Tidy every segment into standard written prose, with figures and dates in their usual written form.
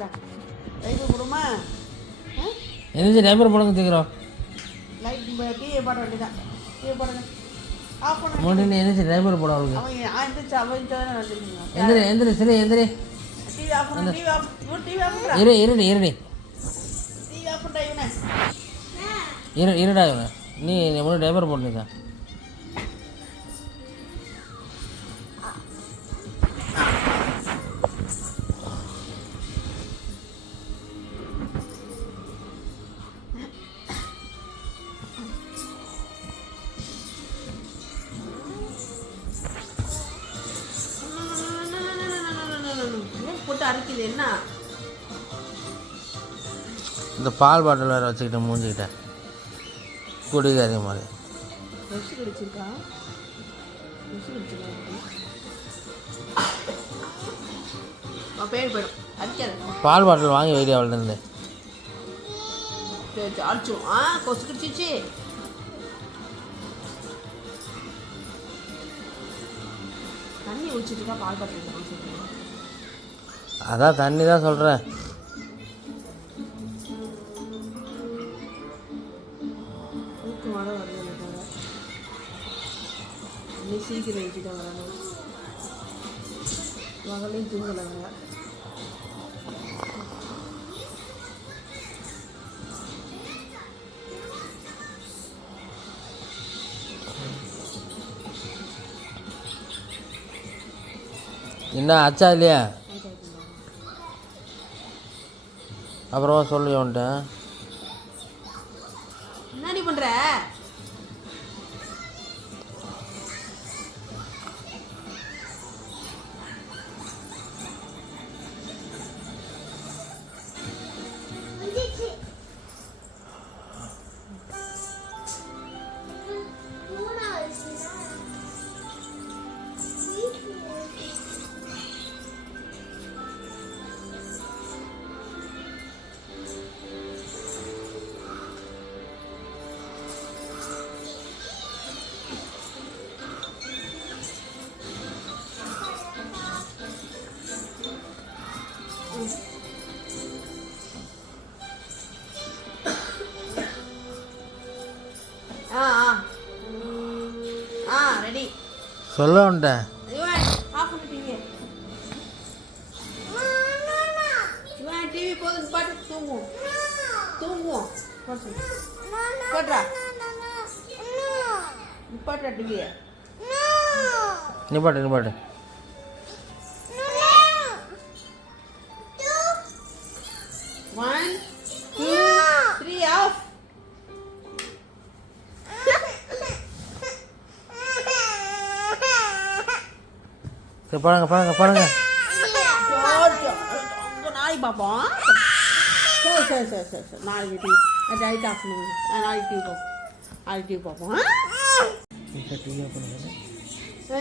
Light போடுமா? எந்திரிச்சு diaper போடுங்க தீக்கிறோம். லைட் டிவியை போட வேண்டியதான். டிவி போடுங்க. ஆஃப் பண்ண முன்னாடி எந்திரிச்சு டைப்பர் போட அவளுக்கு. அவன் எந்திரிச்சு அவன் தான் வந்துருக்கீங்க. எந்திரி சரி எந்திரி. டிவி ஆஃப் பண்ணு. TV off. இவன் டிவி ஆஃப் பண்ணுறா. இருடி டிவி ஆஃப் பண்ணுறா இவனை. இருடா இவனை. நீ முன்னாடி டைப்பர் போட்டுருக்க. போட்டு அரைக்குது என்ன? இந்த பால் பாட்டில் வேறு வச்சுக்கிட்டேன் மூஞ்சிக்கிட்டேன் குடிக்காதே மாதிரி. ப்ரெஷ் கடிச்சிருக்கா? பேர் போயிடும். அடிக்காது. பால் பாட்டில் வாங்கி வைடி அவள்கிட்ட. அடிச்சோம். கொசு கடிச்சிச்சு. தண்ணி ஊற்றிட்டு பால் பாட்டில் சொல்லுங்க. அதான் தண்ணி தான் சொல்கிறேன். தூக்கமாக தான் வருது எனக்கு. இன்னும் சீக்கிரம் எழுதிட்டு வரணும். மகளையும் தூங்கலைங்க. என்ன ஆச்சா இல்லையா? அப்புறமா சொல்லி வந்துட்டேன். என்னடி பண்ற? ரெடி சொல்ல வந்துட்டேன். டிவி போதும் பாட்டு தூங்குவோம். தூங்குவோம். போட்றா நிப்பாட்டா டிவியை. நிப்பாட்டு. 1 2 3 ஆஃப். சரி பாருங்க. நாளைக்கு பார்ப்போம். சரி நாளைக்கு டிவி லைட் ஆஃப் பண்ணுங்க. நாளைக்கு டிவி பார்ப்போம்.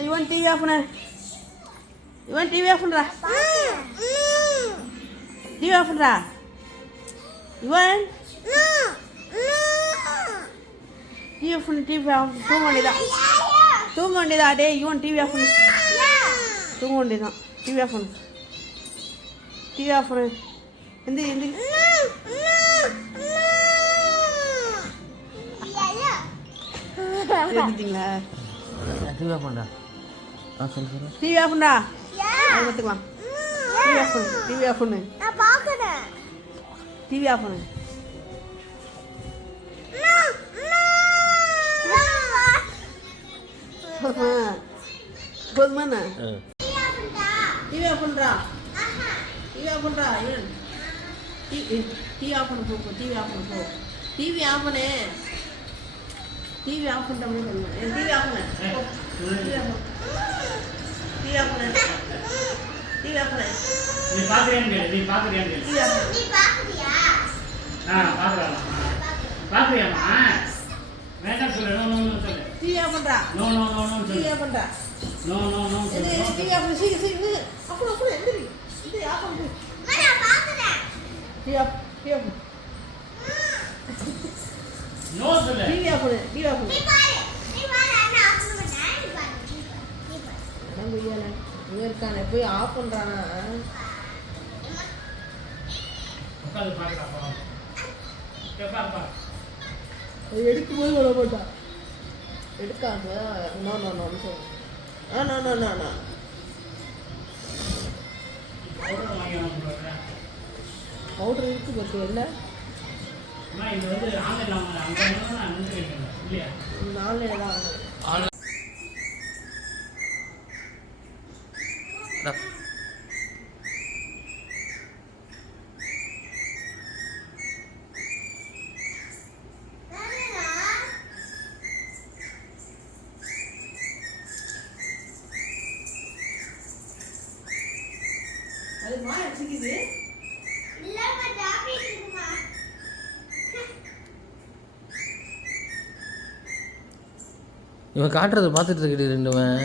இவன் டிவி ஆஃப் பண்ண. டிவி ஆஃப் பண்ணுறா. இவன் டிவி ஆஃப் தூங்க வேண்டியதா டே. இவன் டிவி ஆஃப் பண்ணு. தூங்க வேண்டியதான். டிவி ஆஃப் பண்ணு. எந்திரி. எடுத்துட்டீங்களா? டிவி ஆஃப் பண்ணா. டிவி ஆஃப் பண்ணா. பார்த்துக்கலாம். டிவி ஆஃப் பண்ணு. டிவி ஆஃப் பண்ணு. போதுமாண்ணா? டிவி ஆஃப் பண்ணுறா. இவன் டிவி ஆஃப் பண்ண போ. டிவி ஆஃப் பண்ண போ. டிவி ஆஃப் பண்ணு. டிவி ஆஃப் பண்ணிட்டோம்னு சொல்லுங்கள். டிவி ஆஃப் பண்ணு. நீ பாக்குறியான்னு பாக்குறியாமா? வேண்டாம் சொல்லு. நோ சொல்லு. டிவி ஆஃப் பண்ணுறா. நோ சொல்லு. டிவி ஆஃப் பண்ணுறா. நோ டிவி ஆஃப் பண்ணு. சீக்கிரம் அப்புறம் எந்திரி. ஆஃப் பண்ணு. TV off. நோ சொல்லு. டிவி ஆஃப் பண்ணு. அங்கே இருக்கானே போய் ஆஃப் பண்ணுறானா? உட்காந்து பார்க்கலாம் படம். சரி, பாரு பாரு. அது எடுக்கும்போது விட மாட்டான். எடுக்காம நோ நோ நோன்னு சொல்லுவேன். No no no no. Powder வாங்கி வாங்க. பவுடர் இருக்கு பற்றி இல்லை. அம்மா இது வந்து ஆன்லைனில் வாங்க. அங்கே நான் நின்று வைக்கணும் இல்லையா? ஆன்லைனில் தான் வாங்குவேன். அது மா வச்சுக்குது. இவன் காட்டுறதை பார்த்துட்டு இருக்கிட்டு ரெண்டுவன்.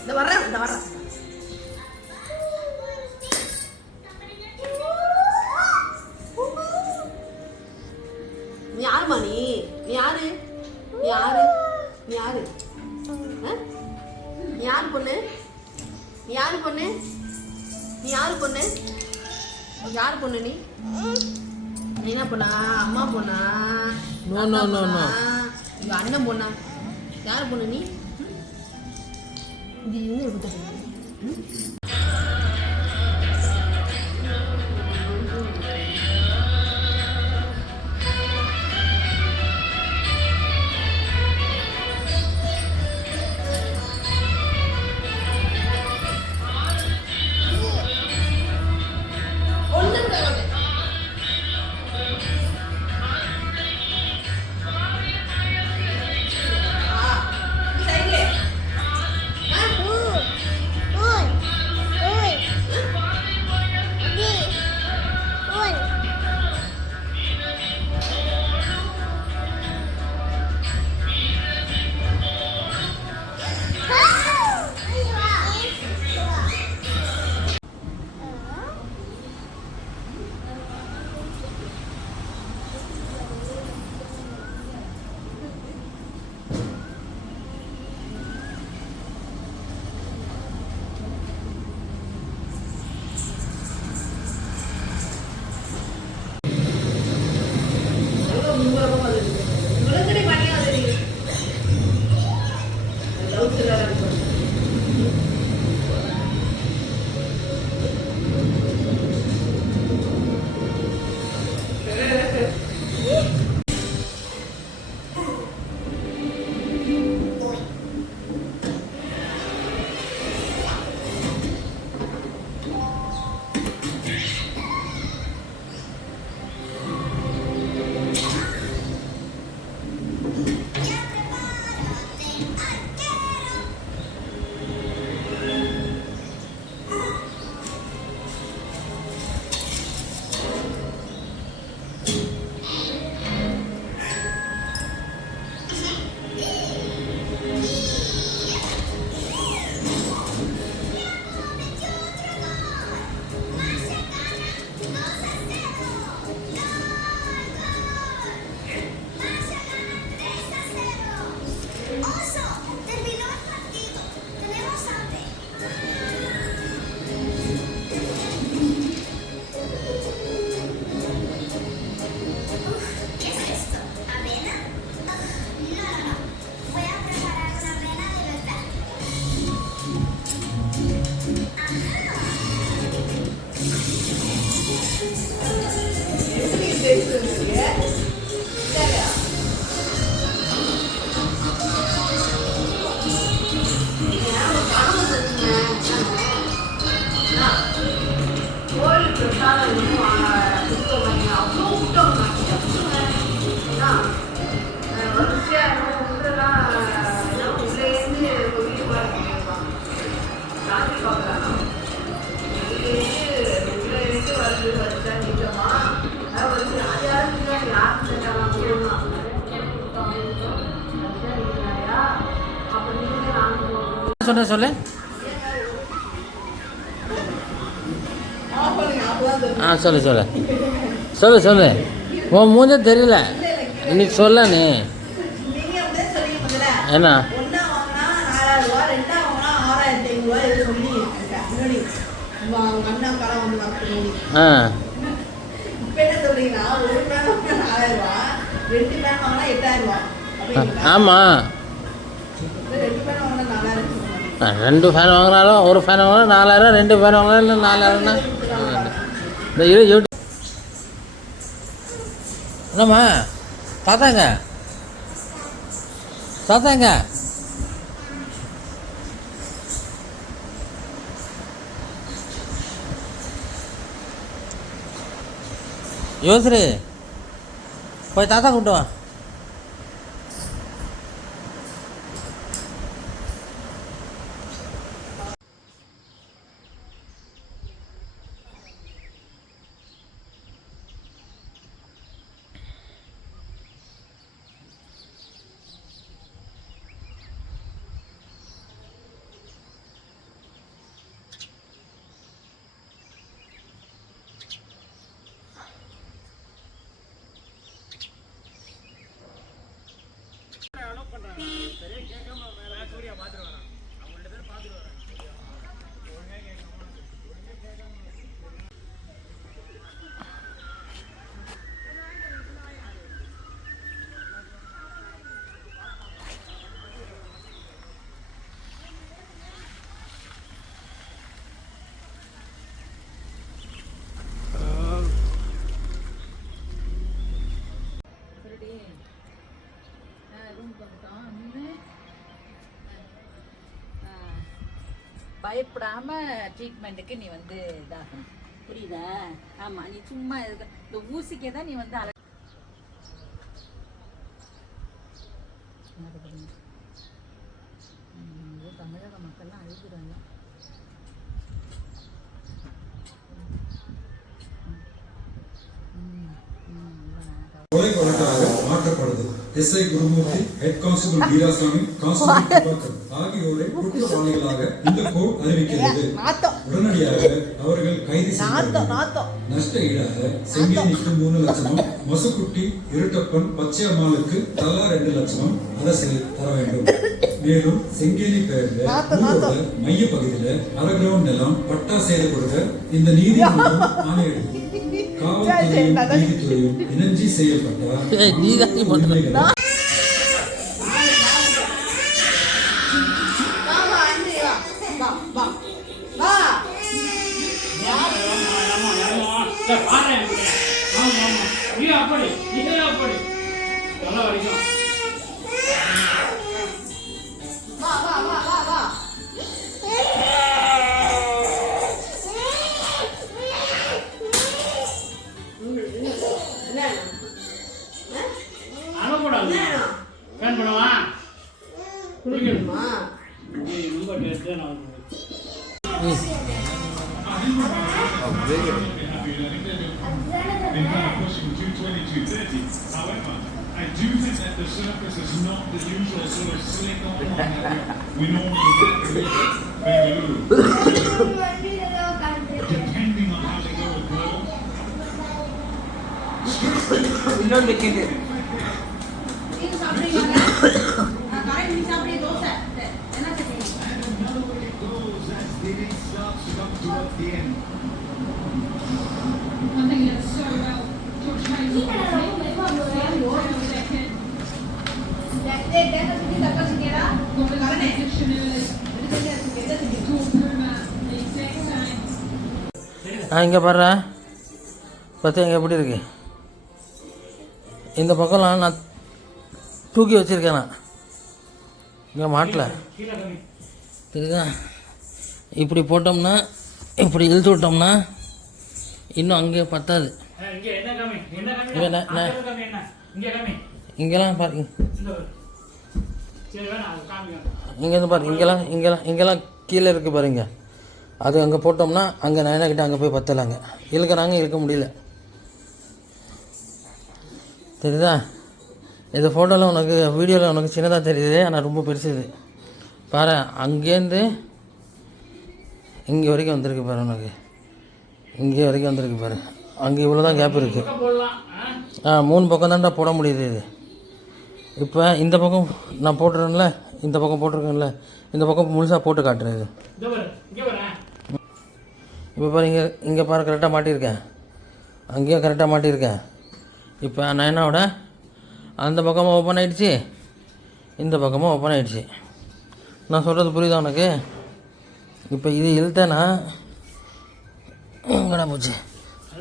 இந்த வர்றேன் இந்த வர்றேன். நீ யாருமா நீ? நீ யாரு? நீ யாரு? நீ யாரு? நீ யாரு பொண்ணு? நீ யாரு பொண்ணு? நீ யாரு பொண்ணு? யாரு பொண்ணு நீ? நீ என்ன பொண்ணா? அம்மா பொண்ணா? No no no no. இங்க அண்ணன் பொண்ணா? யாரு பொண்ணு நீ? இது என்ன எடுத்து சொன்ன சொல்லு. ஆ சொல்லு சொல்லு சொல்லு சொல்லு. உன் மூஞ்ச தெரியல நீ சொல்ல நீ நீங்க அப்படியே சொல்லி முதல்ல என்ன ஒண்ணா வாங்கினா 4000 ரூபாய், ரெண்டா வாங்கினா 6500 ரூபாய் இது சொல்லி முன்னாடி உங்க அண்ணா காலம் வந்து வாங்கினீங்க. ஆ இப்ப என்ன சொல்றீங்கன்னா ஒரு பேன் வாங்கினா 4000 ரூபாய், ரெண்டு பேன் வாங்கினா 8000 ரூபாய். அப்படிங்களா? ஆமாம். ரெண்டு பேன் வாங்கினா 4000 சொல்லுவாங்க. 2 ஃபேன் வாங்கினாலும் ஒரு ஃபேன் வாங்கினா 4000, 2 ஃபேன் வாங்கினாலும் இல்லை 4000ன்னா இந்த இது யூடியூப் என்னம்மா தாத்தாங்க தாத்தாங்க யோசரி போய் தாத்தா கூப்பிட்டு வா. பயப்படாம ட்ரீட்மெண்ட்டுக்கு நீ வந்து இதாகணும், புரியுதா? ஆமா, நீ சும்மா இந்த ஊசிக்கே தான் நீ வந்து தமிழக மக்கள்லாம் அழுகுறாங்க. கொலை வழக்காக மாற்றப்படுது. SI Gurumurthy, head constable Veerasamy, constable Prabhakar ஆகியோரை குற்றவாளிகளாக இந்த கோர்ட் அறிவிக்கிறது. உடனடியாக அவர்கள் கைது செய்யப்பட்டார்கள். நஷ்ட ஈடாக செங்கேனிக்கு 3 லட்சமும், மசுக்குட்டி, இருட்டப்பன், பச்சையம்மாளுக்கு தலா 2 லட்சமும் அரசு தர வேண்டும். மேலும் செங்கேனி பெயர்ந்த ஊரோட மைய பகுதியில அரை கிரவுண்ட் நிலம் பட்டா செய்து கொடுக்க இந்த நீதிமன்றம் ஆணையிடுது. காவல்துறையும் நீதித்துறையும் இணைஞ்சி செய்யப்பட்ட உரிமைகளை However, I do think that the surface is not the usual sort of slick on that we normally get with Bengaluru. Depending on how they go with balls. The end. இங்கே பாடுறா பார்த்து இங்கே எப்படி இருக்கு. இந்த பக்கம்லாம் நான் தூக்கி வச்சுருக்கேன். நான் இங்கே மாட்டல தெரியுதா. இப்படி போட்டோம்னா இப்படி இழுத்து விட்டோம்னா இன்னும் அங்கே பத்தாது. இங்கெல்லாம் பாருங்க, இங்கேருந்து பாருங்க, இங்கெல்லாம் கீழே இருக்குது பாருங்க. அது அங்கே போட்டோம்னா அங்கே நயனாக்கிட்ட அங்கே போய் பத்தலாங்க. இழுக்கிறாங்க, இழுக்க முடியல தெரியுதா. இது ஃபோட்டோவில் உனக்கு வீடியோவில் உனக்கு சின்னதாக தெரியுது, ஆனால் ரொம்ப பெருசு இது. பாரு அங்கேருந்து இங்கே வரைக்கும் வந்திருக்கு பாரு உனக்கு. இங்கே வரைக்கும் வந்திருக்கு பாரு. அங்கே இவ்வளோ தான் கேப் இருக்குது. போடலாம். 3 பக்கம் தான்டா போட முடியுது இது. இப்போ இந்த பக்கம் நான் போட்டுறேன்ல, இந்த பக்கம் போட்டிருக்கேன்ல, இந்த பக்கம் முழுசாக போட்டு காட்டுறேன் இது. இதோ பாரு, இங்கே வரேன். இப்போ பாரு இங்கே பாரு கரெக்டாக மாட்டியிருக்கேன், அங்கேயும் கரெக்டாக மாட்டியிருக்கேன். இப்போ நயனாவோட அந்த பக்கமாக ஓப்பன் ஆகிடுச்சி, இந்த பக்கமாக ஓப்பன் ஆகிடுச்சி. நான் சொல்கிறது புரியுதா உனக்கு? இப்போ இது இழுத்தேன்னா எங்கடா போச்சு?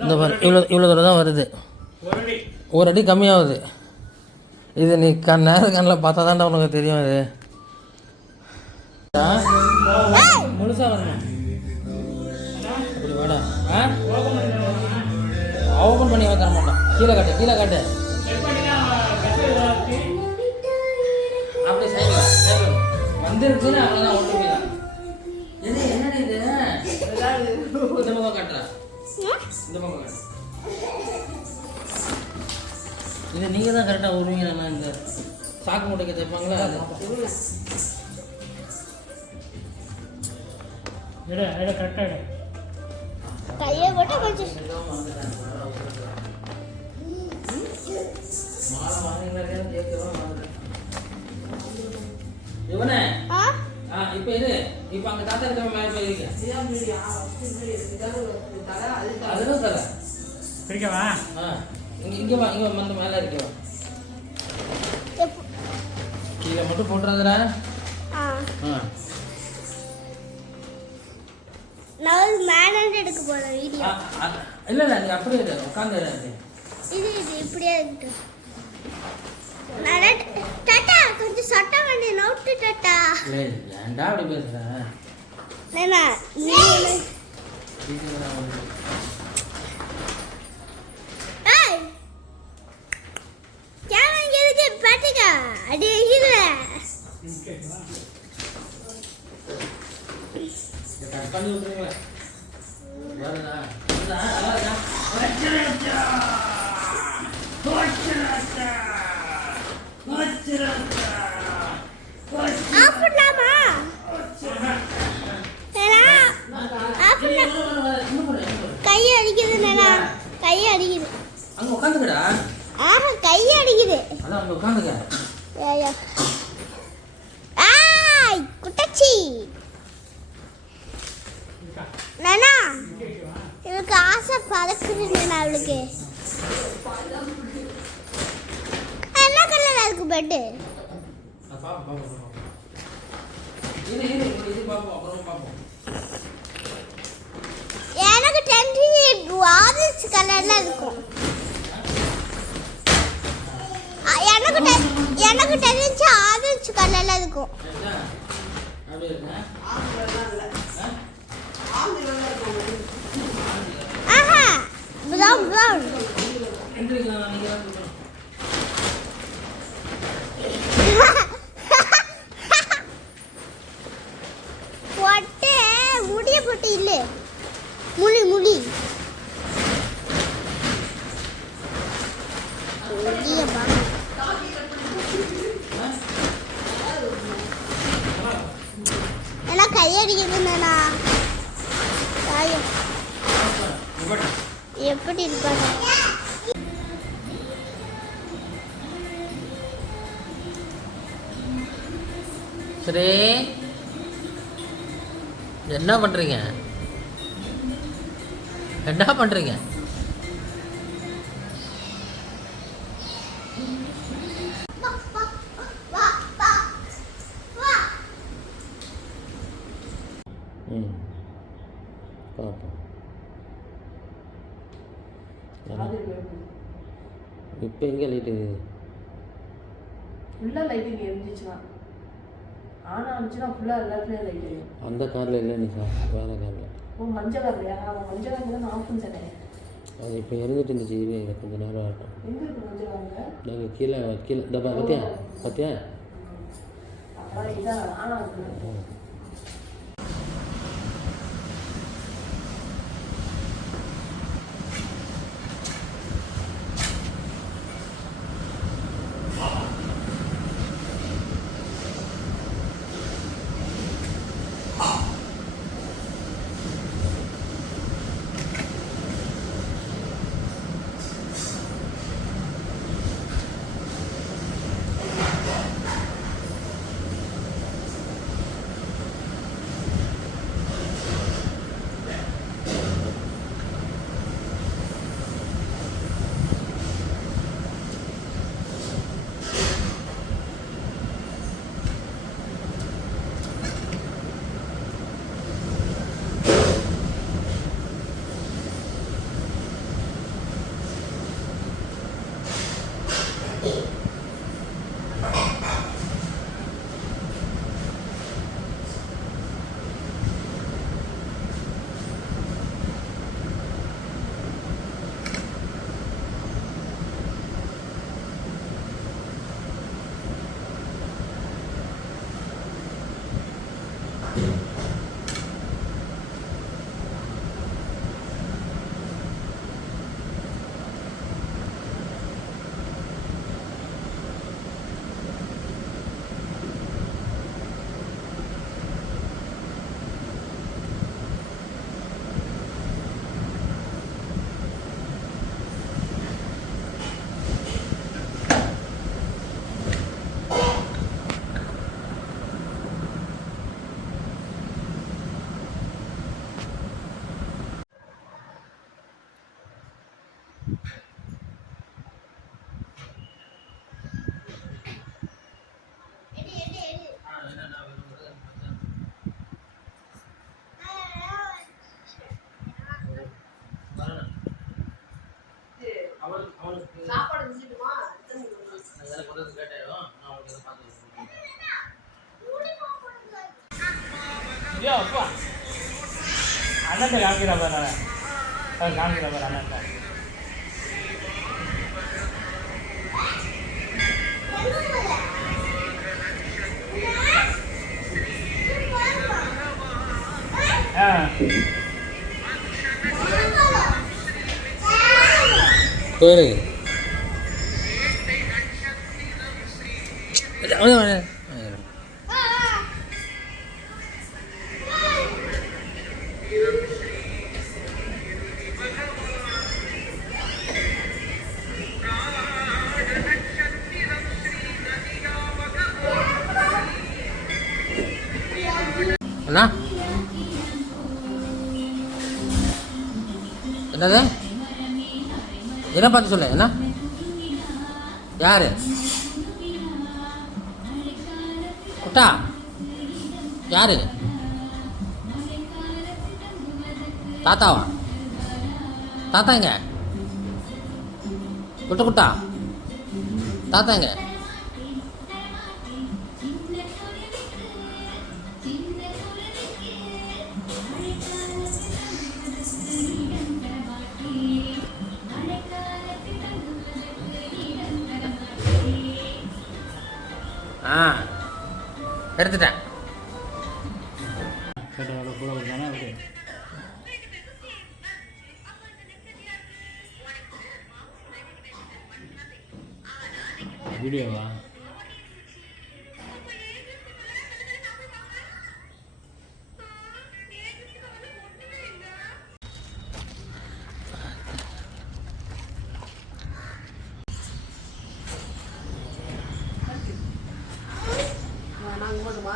இந்த பாரு இவ்வளோ தூரம் தான் வருது. ஒரு அடி கம்மியாகுது. இது நீ கண்ணில் பார்த்தா தான்டா உனக்கு தெரியும். இது முழுசாக வரணும். அப்படி வேடா. ஓப்பன் பண்ணி தர மாட்டான். கீழே காட்டு, கீழே காட்டு. அப்படி சைக்கிள் வந்துருச்சுன்னு அவ்வளோதான் ஓட்டு போயிடலாம். இது என்னடி இது? இந்த பக்கம் காட்டுறேன், இந்த பக்கம் காட்டு. இது நீங்கள் தான் கரெக்டாக வருவீங்க. நான் இந்த சாக்கு மூட்டைக்கு தைப்பாங்களா அது கரெக்டாக கையை போட்டு கொஞ்சம் மாலை வாங்கிங்களா கேட்கவா வாங்க இவனே. இப்போ இது இப்போ அங்கே தாத்தா இருக்க மேலே போயிருக்கேன். அதுதான் தர பிடிக்கவா? இங்கே வா, இங்கே வந்து மேலே இருக்கவா. கீழே மட்டும் போட்டுறதுடா. நான் மேனேஜ் எடுக்க போறேன் வீடியோ. இல்லை நீ அப்படியே உட்காந்து இது இப்படியே இருக்கு. டாட்டா கொஞ்சம் சட்டை வேண்டிய நோட்டு டாட்டா. ஏன்டா அப்படி பேசுகிறேன்? நேனா ஏய் கேமரா இங்க இருக்கு பாத்துக்க. அடி இல்ல கட் பண்ணி விட்டுருங்களா? வருதா? ஆஃப் பண்ணலாமா? நேனா ஆஃப் பண்ண. கை அடிக்குது நேனா, கை அடிக்குது. அங்கே உட்காந்துக்கடா. கை அடிக்குது. அதான் அங்கே உட்காந்துக்க. ஏயா ஆய் குட்டச்சி நானா இவளுக்கு ஆசை பறக்குது. நானா அவளுக்கு என்ன கலர் இருக்கு பெட்டு? எனக்கு டென்ஷன் ஆரஞ்சு கலர்ல இருக்கும். எனக்கு தெரிஞ்சு ஆரஞ்சு கலர்ல இருக்கும். ஆஹா ப்ரௌன் ப்ரௌன். பொட்டு முடிய போட்டு இல்ல முடி முடிய ஏன்னா கையடிக்குதுண்ணா. எப்படி இருப்பாங்க? சரி என்ன பண்ணுறீங்க? என்ன பண்ணுறீங்க? இப்போ எங்கே லைட் இருக்குது? ஃபுல்லாக லைட்டிங் எரிஞ்சிச்சுன்னா ஆனால் இருந்துச்சுன்னா ஃபுல்லாக எல்லாத்துலேயும் லைட் எரியும். அந்த காரில் இல்லை நீ சார், வேறு காரில். ஓ மஞ்சள் கார்லையா? மஞ்சள் காரில் தான் ஆஃப் பண்ணேன். அது இப்போ இறந்துட்டு இருந்துச்சு. இது கொஞ்சம் நேரம் ஆகட்டும். எங்கே இருக்கு மஞ்சள் காரில்? நாங்கள் கீழே இந்த பார்த்தியா பார்த்தியா? அப்புறம் இதான் ஆனால் இருக்கு. சாப்பாடு முடிச்சிட்டுமா? எனக்கு வந்து கேட்டாயிடும். நான் உங்களுக்கு எதை பார்த்து ஐயோ அப்பா அண்ணன் காமிக்கிற பாரு காமிக்கிற பாரு அண்ணன் சரி அண்ணா என்னது என்ன பார்த்து சொல்லு என்ன யாரு குட்டா யாரு தாத்தாவா தாத்தா எங்க குட்ட குட்டா தாத்தா எங்க எடுத்துட்டேன் கூட கொடுத்தானே ஓகே வீடியோவா நாங்கள் போதுமா?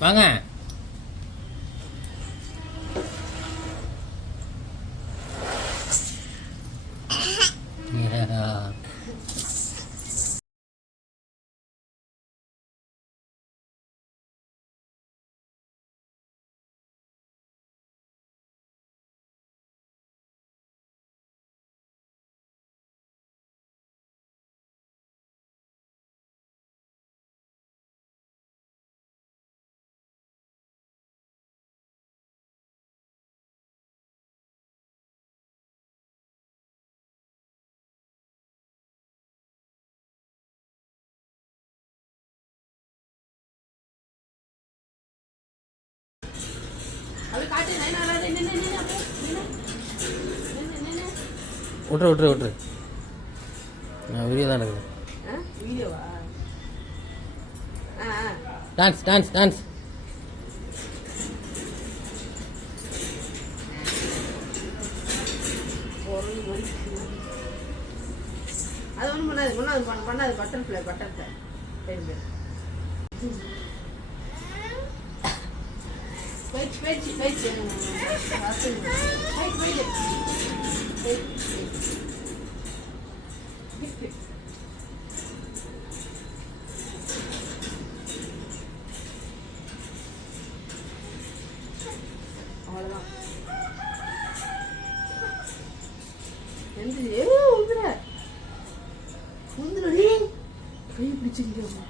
வாங்க விட்ரு விட்ரு விட்ரு நான் வீடியோ தான் எடுக்கிறேன் வீடியோவா? டான்ஸ் டான்ஸ் டான்ஸ் அது ஒன்றும் பண்ணாது பட்டர்ஃப்ளை போயிடுச்சு. அவ்வளோதான். உந்துடி கை பிடிச்சிருக்கா